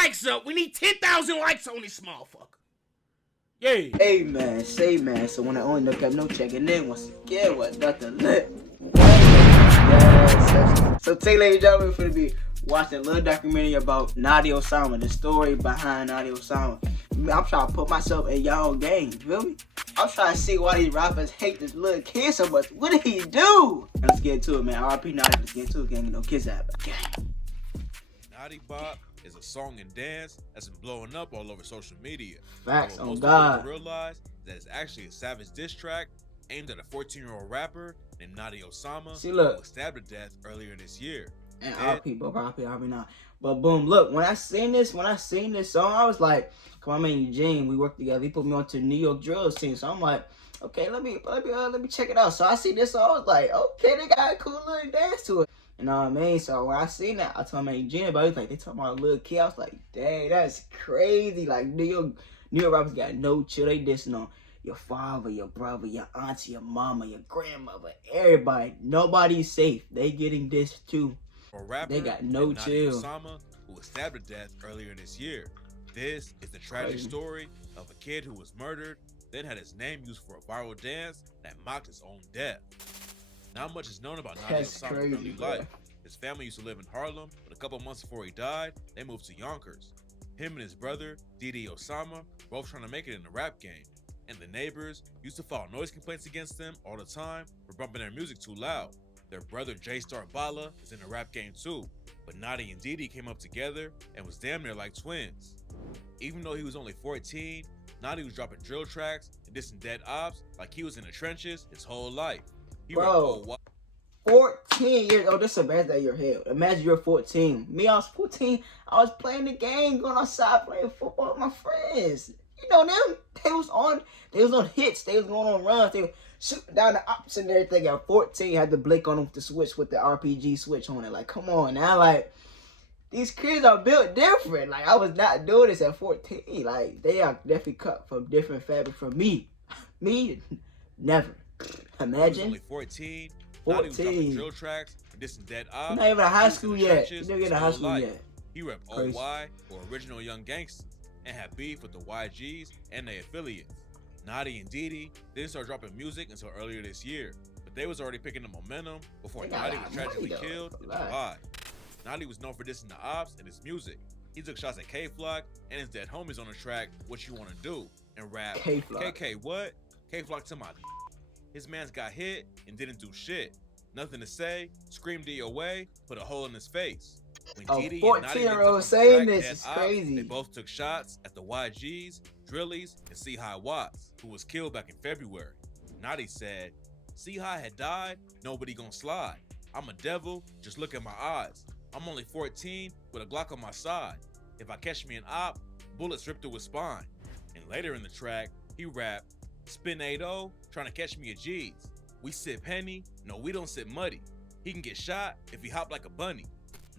likes up. We need 10,000 likes on this motherfucker. Yeah. Hey man, say man, so when I only look up no checking in once again, what nothing lit. Yes. So today, ladies and gentlemen, we're gonna be watching a little documentary about Notti Osama, the story behind Notti Osama. I'm trying to put myself in y'all game, you feel me? I'm trying to see why these rappers hate this little kid so much. What did he do? Let's get into it, man. RP Notti, let's get into it, gang. No kids out. Okay. Notti Bop is a song and dance that's been blowing up all over social media. Facts But on most God. people realize that it's actually a savage diss track aimed at a 14-year-old rapper named Notti Osama, See, look. who was stabbed to death earlier this year. And RP, bro, RP not. But boom, look, when I seen this song, I was like, come on, man, Eugene, we worked together. He put me onto the New York drill scene. So I'm like, okay, let me check it out. So I see this song, I was like, okay, they got a cool little dance to it. You know what I mean? So when I seen that, I told my Eugene about it. Like, they talking about a little kid. I was like, dang, that's crazy. Like, New York rappers got no chill. They dissing on your father, your brother, your auntie, your mama, your grandmother, everybody. Nobody's safe. They getting dissed too. A rapper They got no named Notti chill. Osama, who was stabbed to death earlier this year. This is the tragic story of a kid who was murdered, then had his name used for a viral dance that mocked his own death. Not much is known about Notti Osama's family life. His family used to live in Harlem, but a couple months before he died, they moved to Yonkers. Him and his brother, Didi Osama, both trying to make it in the rap game. And the neighbors used to file noise complaints against them all the time for bumping their music too loud. Their brother J-Star Bala is in the rap game too, but Notti and Didi came up together and was damn near like twins. Even though he was only 14, Notti was dropping drill tracks and dissing dead ops like he was in the trenches his whole life. He Bro, 14 years old, this is a bad day your head. Imagine you're 14. Me, I was 14. I was playing the game, going outside playing football with my friends. You know them? They was on hits. They was going on runs. They were shooting down the ops and everything. At 14, had the blink on them with the switch with the RPG switch on it. Like, come on now. Like, these kids are built different. Like, I was not doing this at 14. Like, they are definitely cut from different fabric from me. Me, never. Imagine. He was only 14. Notti was dropping drill tracks and dissing dead ops. He's not even in high school yet. He's not even in high school yet. He repped OY, or Original Young Gangsters, and had beef with the YGs and their affiliates. Notti and Didi didn't start dropping music until earlier this year, but they was already picking up momentum before Notti was tragically killed in July. Notti was known for dissing the ops and his music. He took shots at K-Flock and his dead homies on the track What You Wanna Do and rap KK what? K-Flock to my his mans got hit and didn't do shit. Nothing to say, screamed DOA, put a hole in his face. When Didi 14-year-old saying this is crazy. They both took shots at the YGs, Drillies, and C-High Watts, who was killed back in February. Notti said, C-High had died, nobody gonna slide. I'm a devil, just look at my eyes. I'm only 14 with a Glock on my side. If I catch me an op, bullets rip through his spine. And later in the track, he rapped, Spin 8-0, trying to catch me a G's. We sip Henny, no we don't sip muddy. He can get shot if he hop like a bunny.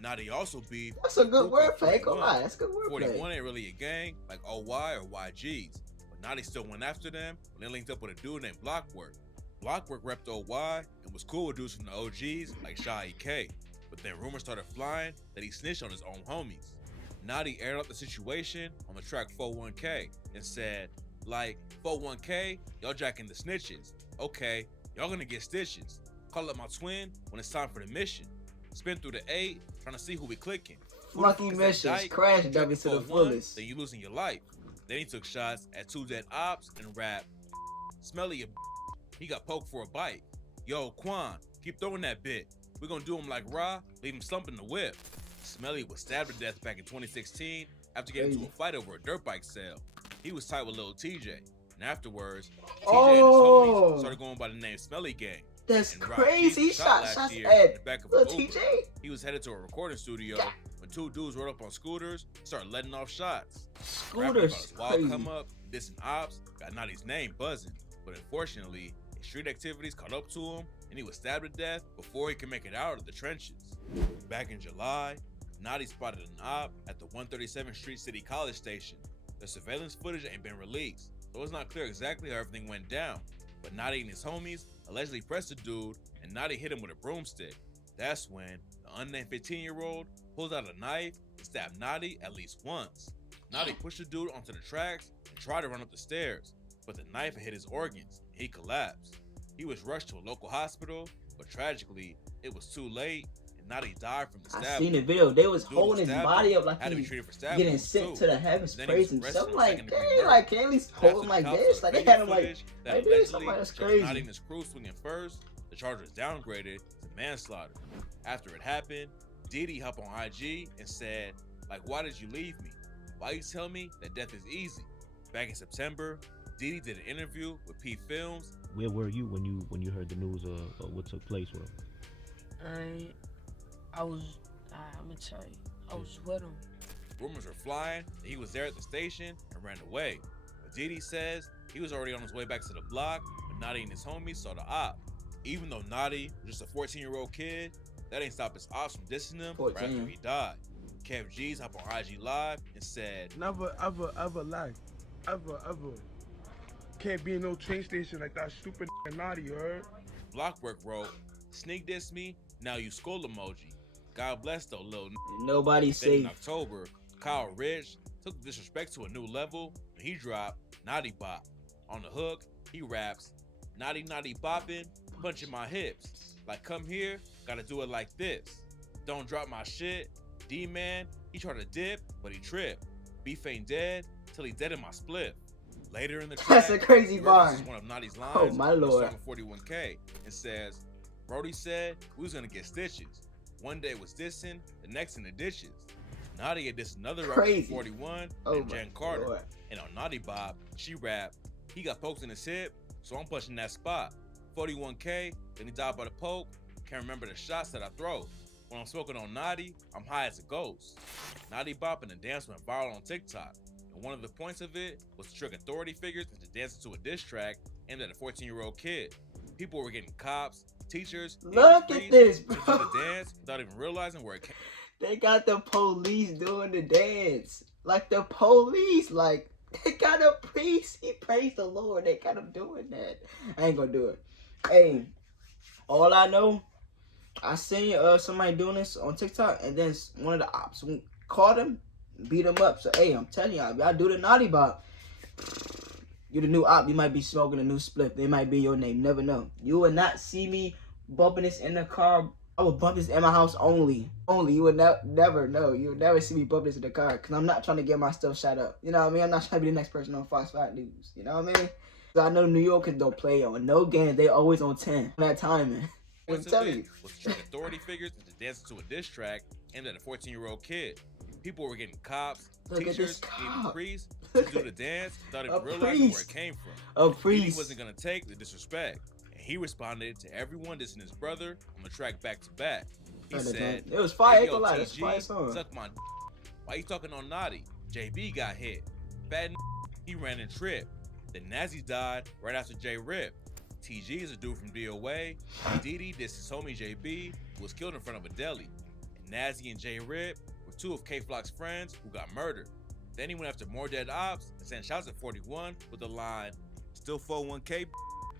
Notti also beef. That's a good wordplay, come on, that's good wordplay. 41 ain't really a gang like OY or YGs, but Notti still went after them when they linked up with a dude named Blockwork. Blockwork repped OY and was cool with dudes from the OGs like Yyorkkay, but then rumors started flying that he snitched on his own homies. Notti aired out the situation on the track 41K and said, like, 41K, y'all jacking the snitches. Okay, y'all gonna get stitches. Call up my twin when it's time for the mission. Spin through the 8, trying to see who we clicking. Lucky missions, crash dummy to the fullest. Then you losing your life. Then he took shots at 2 dead ops and rapped, Smelly your he got poked for a bite. Yo, Quan, keep throwing that bit. We gonna do him like Ra, leave him slumping the whip. Smelly was stabbed to death back in 2016 after getting into a fight over a dirt bike sale. He was tight with Lil TJ, and afterwards, TJ and his homies started going by the name Smelly Gang. That's crazy. He shot shots at Lil TJ. He was headed to a recording studio when 2 dudes rode up on scooters and started letting off shots. Scooters, wild come up, dissing ops, got Notti's name buzzing, but unfortunately, his street activities caught up to him, and he was stabbed to death before he could make it out of the trenches. Back in July, Notti spotted an op at the 137th Street City College station. The surveillance footage ain't been released, so it's not clear exactly how everything went down, but Notti and his homies allegedly pressed the dude and Notti hit him with a broomstick. That's when the unnamed 15-year-old pulls out a knife and stabbed Notti at least once. Notti pushed the dude onto the tracks and tried to run up the stairs, but the knife had hit his organs and he collapsed. He was rushed to a local hospital, but tragically, it was too late and Notti died from the stabbing. I seen the video. They was holding his body up like he getting sent to the heavens, praising himself. I'm like, dang, like, can't at least hold him like this? Like, they had him like this. Somebody that's crazy. Notti and his crew swinging first, the charge was downgraded to manslaughter. After it happened, Diddy hopped on IG and said, like, why did you leave me? Why you tell me that death is easy? Back in September, Diddy did an interview with P Films. Where were you when you heard the news of what took place with him? I'm gonna tell you, I was with him. Rumors were flying that he was there at the station and ran away. But Diddy says he was already on his way back to the block, but Notti and his homies saw the op. Even though Notti was just a 14-year-old kid, that ain't stopped his ops from dissing him right after he died. Kev G's hopped on IG Live and said, never ever lie. Ever. Can't be in no train station like that stupid Notti, you heard? Blockwork wrote, sneak diss me, now you skull emoji. God bless though, little Nobody's Then safe. in October, Kyle Rich took the disrespect to a new level when he dropped Notti Bop. On the hook, he raps, Notti bopping, punching my hips. Like, come here, gotta do it like this. Don't drop my shit. D-Man, he tried to dip, but he tripped. Beef ain't dead till he dead in my split. Later in the track, That's a crazy bar. one of Notti's lines. Oh my lord. Song 41K and says, Brody said we was gonna get stitches. One day it was dissing, the next in the ditches. Notti had dissed another rapper from 41 and Jen Carter. Lord. And on Notti Bob, she rapped, he got poked in his hip, so I'm punching that spot. 41K, then he died by the poke. Can't remember the shots that I throw. When I'm smoking on Notti, I'm high as a ghost. Notti Bop and the dance went viral on TikTok. And one of the points of it was to trick authority figures into dancing to a diss track aimed at a 14-year-old kid. People were getting cops, teachers, look at this, bro. into the dance without even realizing where it came. They got the police doing the dance. Like the police, like they got a priest. He praised the Lord. They got him doing that. I ain't gonna do it. Hey, all I know, I seen somebody doing this on TikTok, and then one of the ops caught him, beat him up. So hey, I'm telling y'all do the Notti Bop, you're the new op. You might be smoking a new spliff. They might be your name. Never know. You will not see me bumping this in the car. I would bump this in my house only. You would never know. You would never see me bump this in the car, because I'm not trying to get my stuff shot up. You know what I mean? I'm not trying to be the next person on Fox 5 News. You know what I mean? I know New Yorkers don't play on no games. They always on 10. That timing. I'm telling you. Was to trick authority figures into dancing to a diss track aimed at a 14-year-old kid. People were getting cops, teachers, even priests to do the dance without even realizing where it came from. A priest. He wasn't gonna take the disrespect. And he responded to everyone dissing his brother on the track back to back. He said, it was fire. hey, yo, That's fire song. suck my why you talking on Notti? JB got hit. Fat he ran and tripped. Then Nazi died right after jRip. TG is a dude from DOA. Diddy dissed his homie JB, who was killed in front of a deli. And Nazi and jRip were two of K-Flock's friends who got murdered. Then he went after more dead ops and sent shots at 41 with the line, still 41K,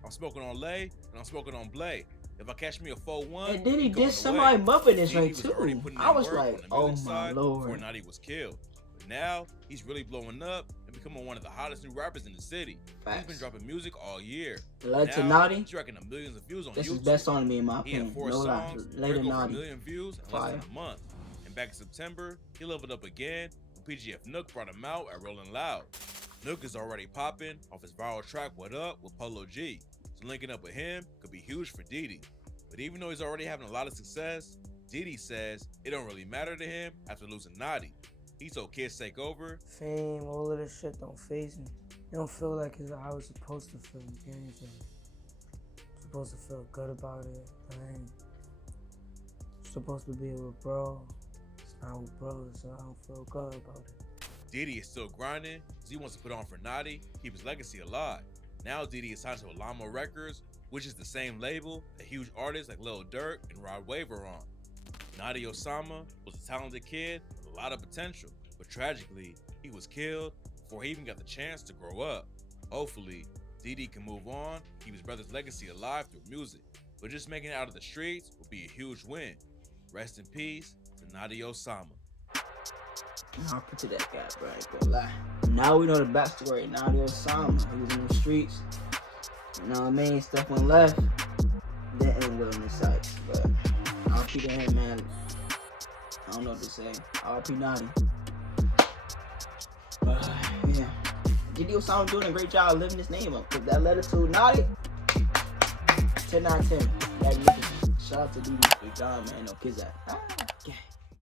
I'm smoking on Lay and I'm smoking on Blay. If I catch me a 4-1, and then he did somebody bumping this right too. I was like, oh my lord. Before Notti was killed. But now he's really blowing up and becoming one of the hottest new rappers in the city. Facts. He's been dropping music all year. Led to Notti. He's racking up millions of views on This YouTube. is best song to me in my He had opinion. 4 No lie. songs, Later over a Notti. million views in less than a month. And back in September, he leveled up again when PGF Nook brought him out at Rollin' Loud. Nook is already popping off his viral track What Up with Polo G. So linking up with him could be huge for Diddy. But even though he's already having a lot of success, Diddy says it don't really matter to him after losing Notti. He told Kids Take Over, Fame, all of this shit don't faze me. It don't feel like it's how I was supposed to feel. You get anything? I'm supposed to feel good about it. I ain't supposed to be with bro. It's not with bro, so I don't feel good about it. Diddy is still grinding because he wants to put on for Notti, keep his legacy alive. Now Diddy is signed to Alamo Records, which is the same label that huge artists like Lil Durk and Rod Wave are on. Notti Osama was a talented kid with a lot of potential, but tragically, he was killed before he even got the chance to grow up. Hopefully, Diddy can move on, keep his brother's legacy alive through music, but just making it out of the streets would be a huge win. Rest in peace to Notti Osama. I'll put to that guy, bro. I ain't gonna lie. Now we know the backstory. Notti Osama. He was in the streets. You know what I mean? Stuff went left. Didn't end well in the sights. But RP to him, man. I don't know what to say. RP Notti. Yeah. Notti Osama doing a great job living his name up. Cause that letter to Notti, 10 out of 10. Magnificent. Shout out to DD. Good job, man. No kids out. Yeah.